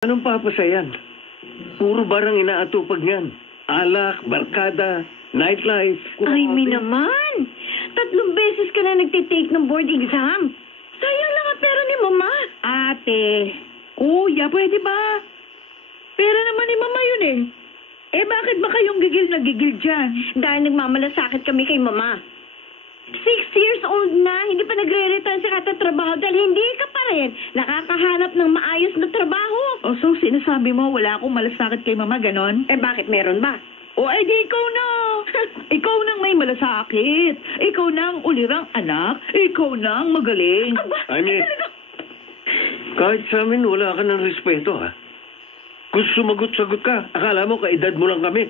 Anong papasayan? Puro barang inaatupag niyan. Alak, barkada, nightlife. Ay, naman. 3 beses ka na nagtitake ng board exam. Sayang lang ang pera ni Mama. Ate, kuya, pwede ba? Pera naman ni Mama yun eh. Eh, bakit ba kayong gigil na gigil dyan? Dahil nagmamalasakit kami kay Mama. 6 years old na, hindi pa nagre-return sa katatrabaho dahil hindi ka pa rin nakakahanap ng maayos na trabaho. O so, sinasabi mo wala akong malasakit kay Mama, ganon? Eh, bakit meron ba? O edi ikaw na. Ikaw nang may malasakit. Ikaw nang ulirang anak. Ikaw nang magaling. Amy, kahit sa amin wala ka ng respeto, ha? Kung sumagot-sagot ka, akala mo kaedad mo lang kami.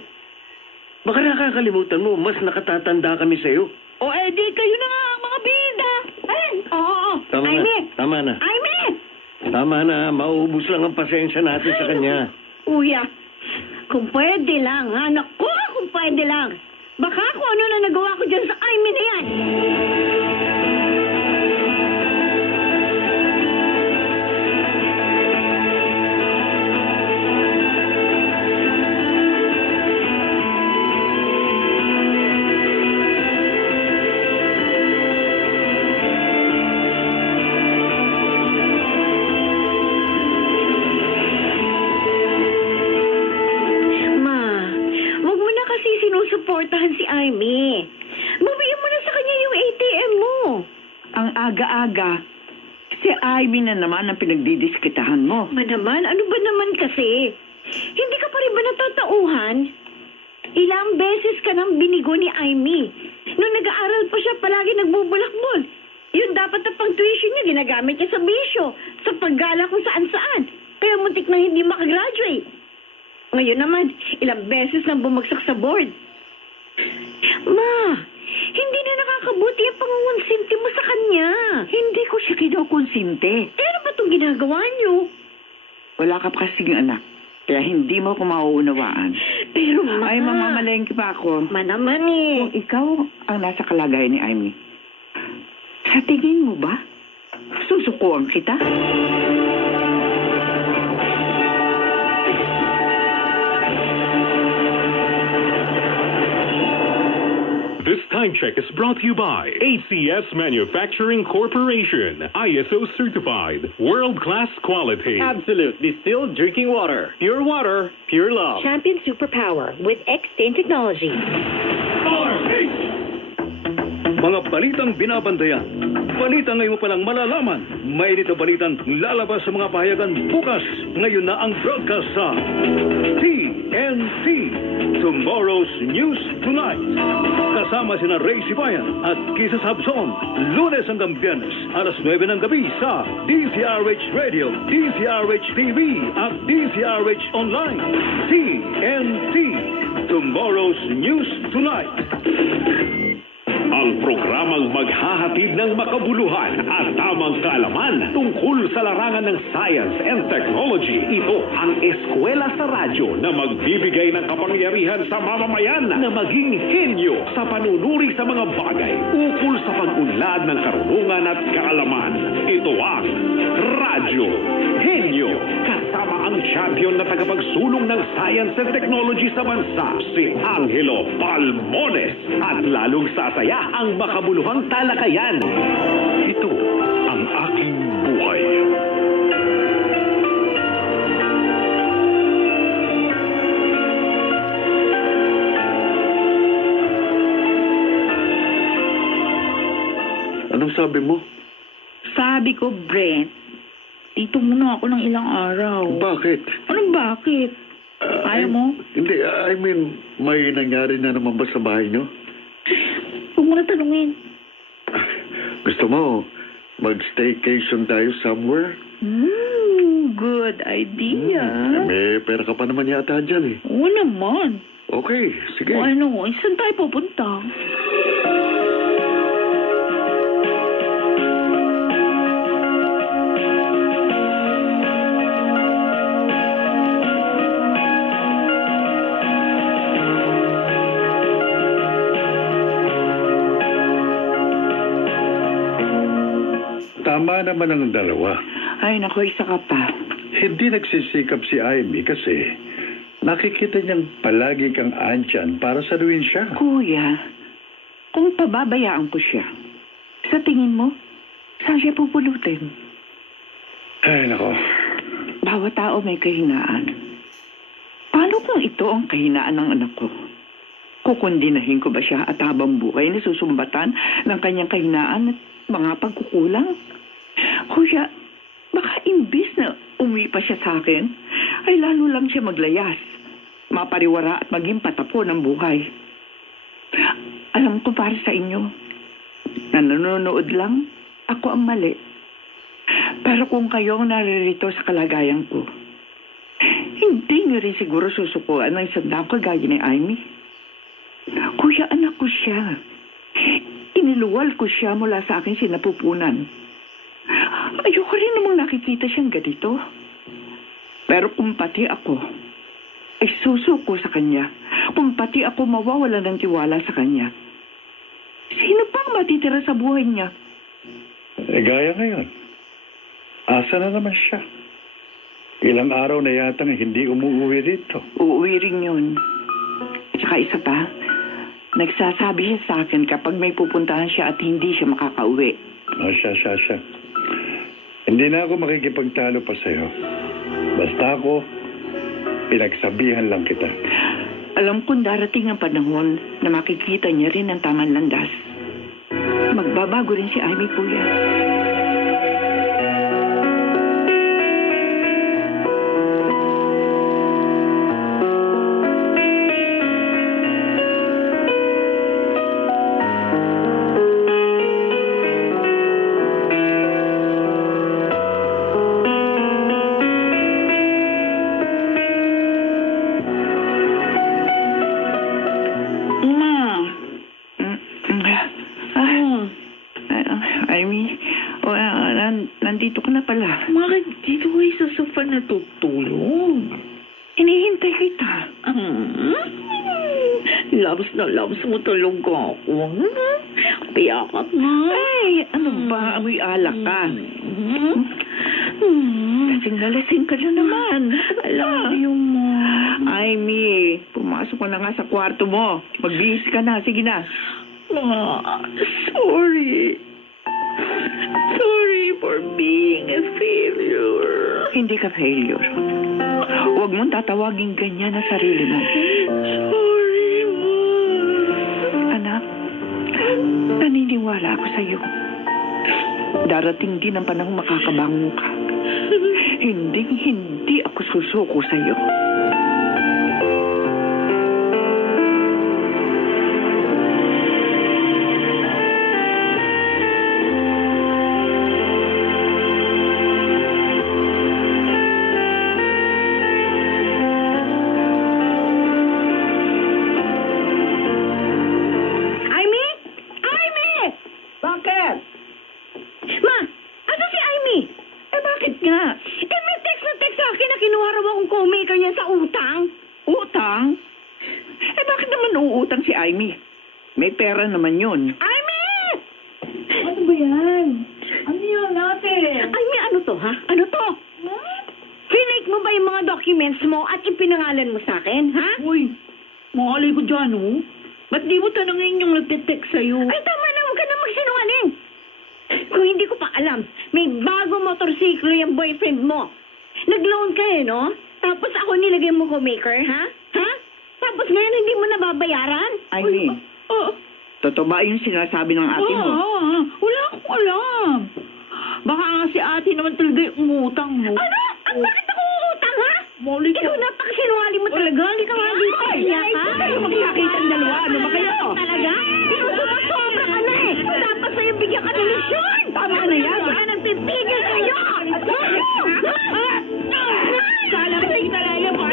Baka nakakalimutan mo, mas nakatatanda kami sa'yo. O edi kayo na nga ang mga bida. Ay, oo. Tama na, Aimee! tama na. Aimee! Tama na, mauubos lang ang pasensya natin sa kanya. Kuya, kung pwede lang, anak ko, kung pwede lang. Baka kung ano na nagawa ko dyan sa Aimee na yan. Sinusuportahan si Aimee. Bumigyan mo na sa kanya yung ATM mo. Ang aga-aga. Si Ivy na naman ang pinagdidiskitahan mo. Manaman, ano ba naman kasi? Hindi ka pa rin ba natatauhan? Ilang beses ka nang binigo ni Aimee. Nung nag-aaral pa siya, palagi nagbubulakbol. Yun dapat na pang-tuition niya, ginagamit niya sa bisyo, sa paggala kung saan-saan. Kaya muntik na hindi makagraduate. Ngayon naman, ilang beses nang bumagsak sa board. Ma, hindi na nakakabuti ang pangungonsinti mo sa kanya. Hindi ko siya kinukonsinte. Eh, ano ba itong ginagawa niyo? Wala ka pa kasing anak. Kaya hindi mo ko mauunawaan. Pero, Ma... Ay, mamamalengke pa ako. Ma naman eh. Kung ikaw ang nasa kalagayan ni Amy, sa tingin mo ba, susukuan kita? This time check is brought to you by ACS Manufacturing Corporation, ISO certified, world-class quality. Absolute distilled drinking water. Pure water, pure love. Champion Superpower with X-Stain Technology. Mga balitang binabantayan. Balita ngayon mo palang malalaman. Mainit na balitang lalabas sa mga pahayagan bukas. Ngayon na ang broadcast sa TNT. Tomorrow's News Tonight. Kasama sina Ray Sibayan at Kisa Sabson. Lunes hanggang Biyernes, alas 9 ng gabi sa DZRH Radio, DZRH TV at DZRH Online. TNT. Tomorrow's News Tonight. Ang programang maghahatid ng makabuluhan at tamang kaalaman tungkol sa larangan ng science and technology. Ito ang Eskwela sa Radyo na magbibigay ng kapangyarihan sa mamamayan na maging henyo sa panunuri sa mga bagay ukol sa pag-unlad ng karunungan at kaalaman. Ito ang Radyo Henyo. Kasama ang champion na tagapagsulong ng science and technology sa bansa, si Angelo Palmones. At lalong sasaya ang makabuluhang talakayan. Ito ang aking buhay. Anong sabi mo? Sabi ko, Brent, dito muna ako ng ilang araw. Bakit? Anong bakit? Ayaw mo? Hindi, I mean, may nangyari na naman ba sa bahay niyo? Huwag mo na tanungin. Gusto mo, mag-staycation tayo somewhere? Good idea. May pera ka pa naman yata dyan eh. Oo naman. Okay, sige. O ano, saan tayo pupunta? Tama naman ang dalawa. Ay, naku, isa ka pa. Hindi nagsisikap si Amy kasi nakikita niyang palagi kang andyan para saluhin siya. Kuya, kung pababayaan ko siya, sa tingin mo, saan siya pupulutin? Ay, nako. Bawat tao may kahinaan. Paano kung ito ang kahinaan ng anak ko? Kukundinahin ko ba siya at habang buhay na susumbatan ng kanyang kahinaan at mga pagkukulang? Kuya, baka imbis na umuwi pa siya sa akin, ay lalo lang siya maglayas, mapariwara at maging patapon ng buhay. Alam ko para sa inyo, na nanonood lang, ako ang mali. Pero kung kayo ang naririto sa kalagayan ko, hindi niyo rin siguro susukuan ng isang dako kagaya ni Amy. Kuya, anak ko siya. Iniluwal ko siya mula sa aking sinapupunan. Ayoko rin namang nakikita siyang ganito. Pero kung pati ako ay susuko sa kanya, kung pati ako mawawala ng tiwala sa kanya, sino pang matitira sa buhay niya? Gaya ngayon. Asa na naman siya? Ilang araw na yatang hindi umuwi dito. Uuwi rin yun. Tsaka isa pa, nagsasabi siya sa akin kapag may pupuntahan siya at hindi siya makakauwi. Siya. Hindi na ako makikipagtalo pa sa'yo. Basta ako, pinagsabihan lang kita. Alam kong darating ang panahon na makikita niya rin ang tamang landas. Magbabago rin si Amy, kuya. Nandito ka na pala. Bakit dito kayo sa sofa natutulog? Hinihintay kita. Labs na labs mo talaga ako. Piyakap nga. Ay, ano ba? Amoy alak ka. Lasing na lasing ka na naman. Alam mo. Amy, pumasok ka na nga sa kwarto mo. Magbihis ka na. Sige na. Sorry. Sorry for being a failure. Hindi ka failure. Huwag mong tatawagin ganyan na sarili mo. Sorry, Ma. Anak, naniniwala ako sa'yo. Darating din ang panahon makakabango ka. Hindi ako susuko sa'yo. Uutang si Amy. May pera naman yun. Amy! Ano ba yan? Ano yun natin? Amy, ano to, ha? Ano to? Finake mo ba yung mga documents mo at ipinangalan mo sa akin, ha? Uy, makalay ko dyan, oh. Ba't di mo tanongin yung nagte-text sa'yo? Ay, tama na. Huwag ka na magsinungaling. Kung hindi ko pa alam, may bago motorsiklo yung boyfriend mo. Nag-loan ka no? Tapos ako nilagay mo co-maker, ha? Ha? Tapos ngayon hindi mo nababayaran? Amy, totoo ba yung sinasabi ng ate mo? Wala akong alam. Baka nga si ate naman talaga yung umutang mo. Ano? At bakit ako uutang, ha? Mali ko. Ikaw napakasinungaling mo talaga. Hindi ka nga dito. Kaya ka? Kayo magsakit ang dalawa. Ano ba kayo? Talaga? Pero sumasobra ka na eh. Dapat sa'yo bigyan ka ng lesyon. Tama na yan. Baka nagpipigil kayo. Kala ko yung talaga mo.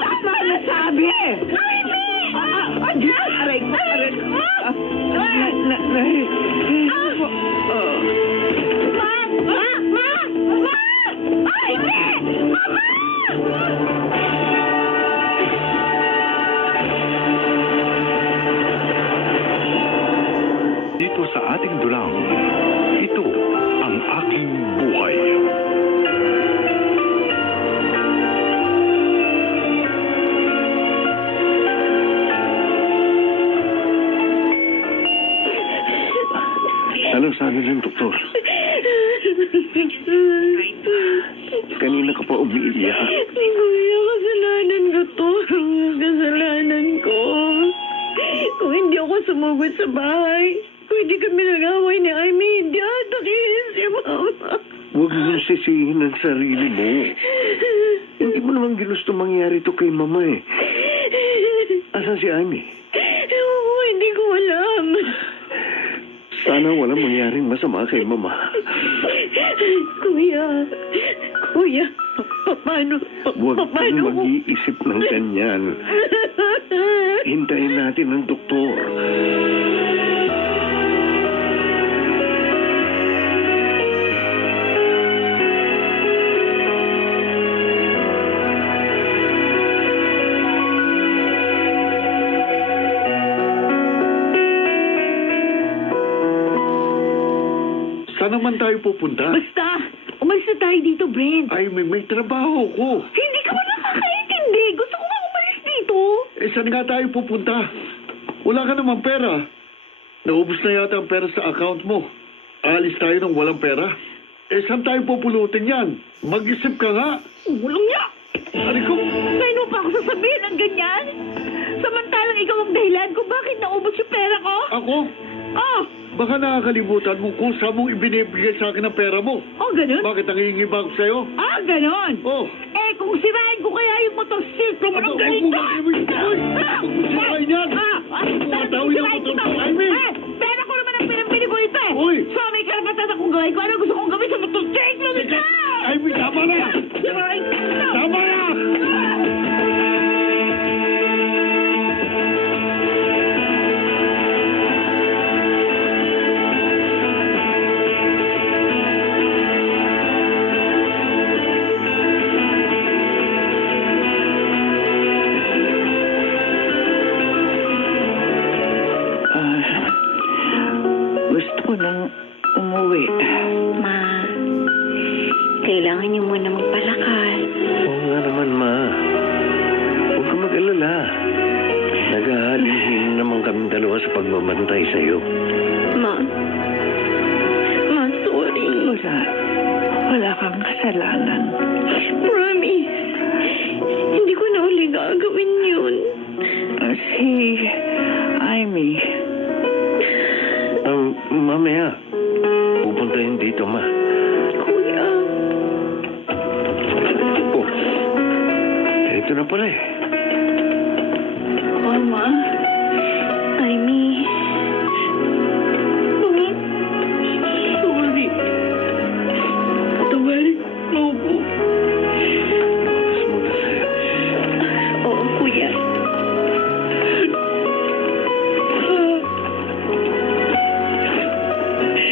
Tama na sabi. Aray ko. Dito sa ating dulang, ito ang aking buhay. kanina ka pa umiiyak. Si Kuya, kasalanan ko to. Kasalanan ko. Kung hindi ako sumugod sa bahay, kung hindi kami nag-away ni Amy, hindi atakihin si Mama. Huwag mong sisihin ang sarili mo. Hindi mo naman ginusto mangyari to kay Mama eh. Asan si Amy? Hindi ko alam. Sana walang mangyaring masama kay Mama. Kuya, paano? Huwag kang mag-iisip ng ganyan. Hintayin natin ang doktor. Saan naman tayo pupunta? Basta, umalis na tayo dito, Brent. Ay, may trabaho ko. Hindi ka ba nakakaintindi? Gusto ko nga umalis dito. Eh, saan nga tayo pupunta? Wala ka namang pera. Naubos na yata ang pera sa account mo. Alis tayo ng walang pera. Eh, saan tayo pupulutin yan? Mag-isip ka nga. Walang niya. Ano ko? Ngayon mo pa ako sasabihin ng ganyan? Samantalang ikaw ang dahilan kung bakit naubos yung pera ko? Ako? Oh, Baka nakakalimutan mo kung saan mo ibinibigay sa akin ang pera mo. ganun? Bakit nangingiba ako sa'yo? Ganon. Oh. Eh, kung sirain ko kaya yung motorsiklo mo ng ganito. Sirain yan. Tatawin ang motor. Pera ko naman ang pinambili ko ito eh. Uy. So, may karapatan akong gawin ko. Ano gusto kong gawin sa motorsiklo nito? Ay, tama na. Sirain ko. Tama na. Gusto ko nang umuwi. Ma, kailangan niyo muna magpalakal. Oo nga naman, Ma. Huwag ka mag-alala. Nag-aalinhin naman kami dalawa sa pagbabantay sa'yo. Ma, sorry. Wala kang kasalanan. Promise. Hindi ko na uli gagawin yun. Si Amy. Mamaya, pupuntahin dito, Ma. Kuya. Oh, ito na pala eh. Mama. Amy. Sorry. Tawarin mo po. Mas muna sa'yo. Oo, kuya.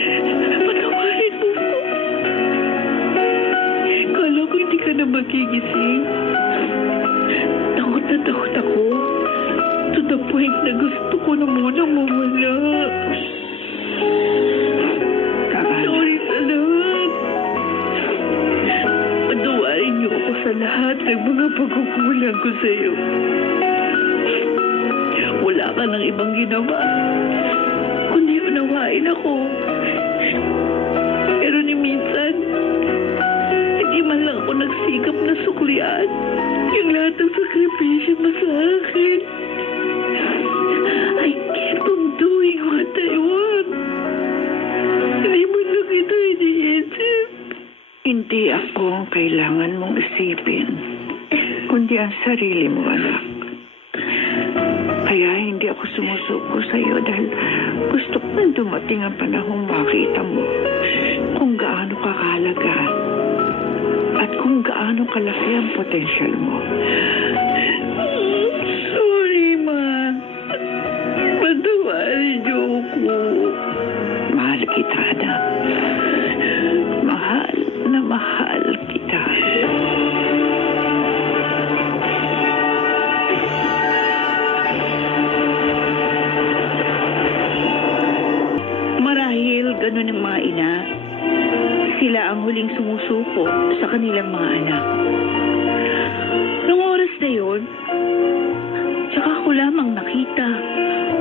Patawarin mo ko. Kala ko hindi ka na magigising. Takot na takot ako. To the point na gusto ko na munang mawala. Sorry sa lahat. Patawarin niyo ako sa lahat ng mga pagkukulang ko sa iyo. Wala ka ng ibang ginawa. Kundi unawain ako. Pero ni minsan, hindi man lang ako nagsikap na suklian yung lahat ng sakripisyo mo sa akin. I kept on doing what I want. Hindi mo lang ito iniisip. Hindi ako ang kailangan mong isipin, kundi ang sarili mo, anak. Kaya hindi ako sumusuko sa iyo dahil gusto ko na dumating ang panahong makita mo kung gaano ka kahalaga at kung gaano kalaki ang potensyal mo. Sorry, Ma. Patawarin niyo ako. Mahal kita, anak. Mahal na mahal kita. Marahil ganun ang mga ina. Sila ang huling sumusuko sa kanilang mga anak. Noong oras na yun, tsaka ko lamang nakita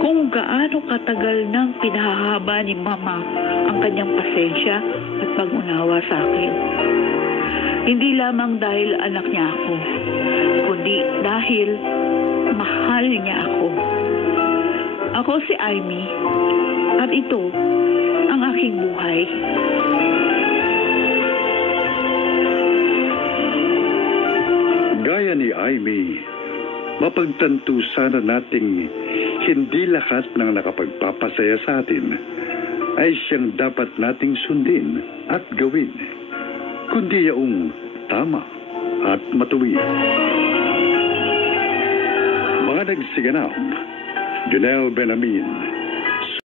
kung gaano katagal nang pinahahaba ni Mama ang kanyang pasensya at pag-unawa sa akin. Hindi lamang dahil anak niya ako, kundi dahil mahal niya ako. Ako si Amy, at ito ang aking buhay. Gaya ni Amy, mapagtanto sana nating hindi lahat ng nakapagpapasaya sa atin ay siyang dapat nating sundin at gawin, kundi yaong tama at matuwid. Mga nagsiganap, Junel Benamin,